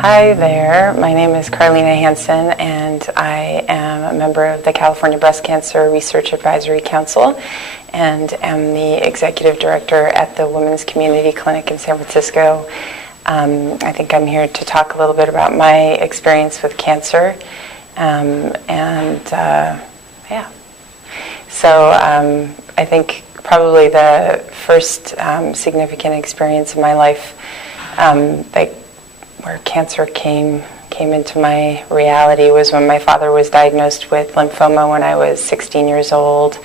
Hi there, my name is Carlina Hansen, and I am a member of the California Breast Cancer Research Advisory Council and am the executive director at the Women's Community Clinic in San Francisco. I think I'm here to talk a little bit about my experience with cancer. So I think probably the first significant experience in my life where cancer came into my reality was when my father was diagnosed with lymphoma when I was 16 years old.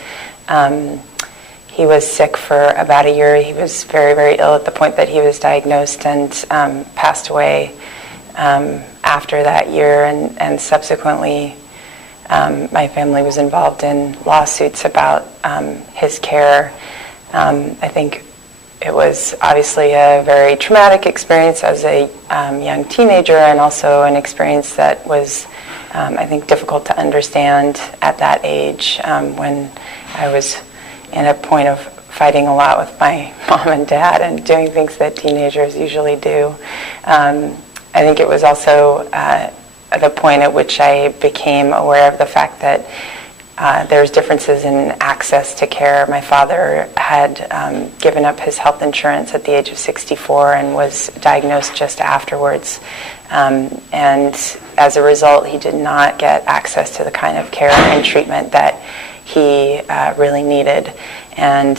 He was sick for about a year. He was very, very ill at the point that he was diagnosed and passed away after that year. And subsequently, my family was involved in lawsuits about his care. I think it was obviously a very traumatic experience as a young teenager, and also an experience that was, I think, difficult to understand at that age when I was in a point of fighting a lot with my mom and dad and doing things that teenagers usually do. I think it was also the point at which I became aware of the fact that there's differences in access to care. My father had given up his health insurance at the age of 64 and was diagnosed just afterwards. And as a result, he did not get access to the kind of care and treatment that he really needed. And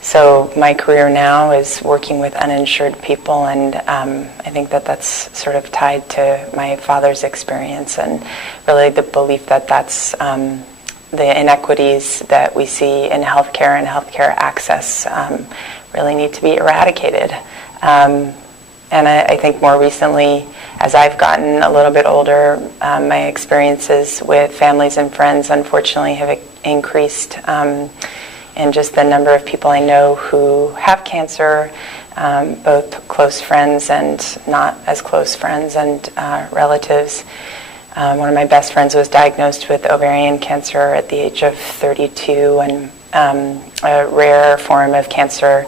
so my career now is working with uninsured people, and I think that that's sort of tied to my father's experience and really the belief that that's the inequities that we see in healthcare and healthcare access really need to be eradicated. And I think more recently, as I've gotten a little bit older, my experiences with families and friends unfortunately have increased and just the number of people I know who have cancer, both close friends and not as close friends and relatives. One of my best friends was diagnosed with ovarian cancer at the age of 32, and a rare form of cancer,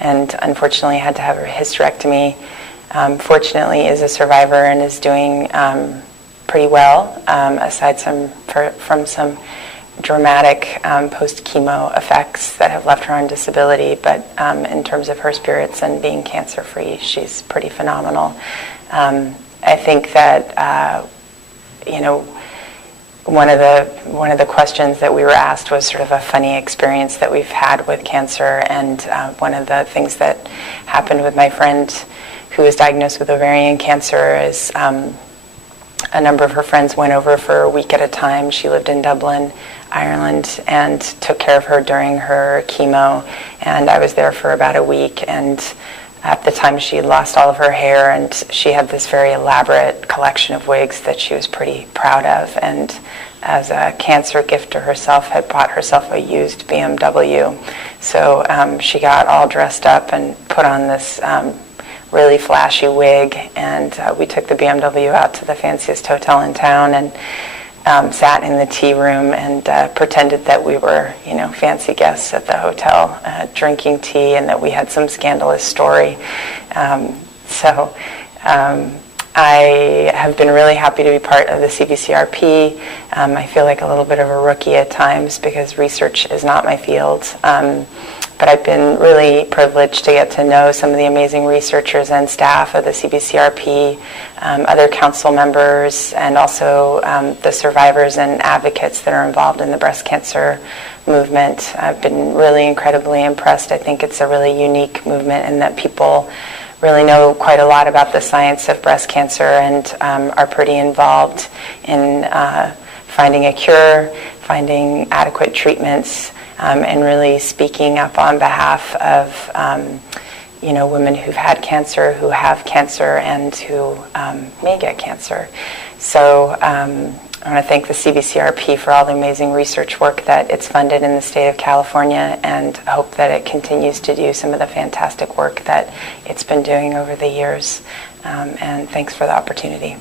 and unfortunately had to have a hysterectomy. Fortunately is a survivor and is doing pretty well, aside from some dramatic post-chemo effects that have left her on disability, but in terms of her spirits and being cancer-free, she's pretty phenomenal. I think that one of the questions that we were asked was sort of a funny experience that we've had with cancer, and one of the things that happened with my friend who was diagnosed with ovarian cancer is a number of her friends went over for a week at a time. She lived in Dublin, Ireland, and took care of her during her chemo, and I was there for about a week. And at the time she had lost all of her hair, and she had this very elaborate collection of wigs that she was pretty proud of, and as a cancer gift to herself had bought herself a used BMW. So she got all dressed up and put on this really flashy wig, and we took the BMW out to the fanciest hotel in town and sat in the tea room and pretended that we were, fancy guests at the hotel drinking tea, and that we had some scandalous story. I have been really happy to be part of the CBCRP. I feel like a little bit of a rookie at times because research is not my field. But I've been really privileged to get to know some of the amazing researchers and staff of the CBCRP, other council members, and also the survivors and advocates that are involved in the breast cancer movement. I've been really incredibly impressed. I think it's a really unique movement in that people really know quite a lot about the science of breast cancer and are pretty involved in finding a cure, finding adequate treatments, and really speaking up on behalf of women who've had cancer, who have cancer, and who may get cancer. So I want to thank the CBCRP for all the amazing research work that it's funded in the state of California, and hope that it continues to do some of the fantastic work that it's been doing over the years. And thanks for the opportunity.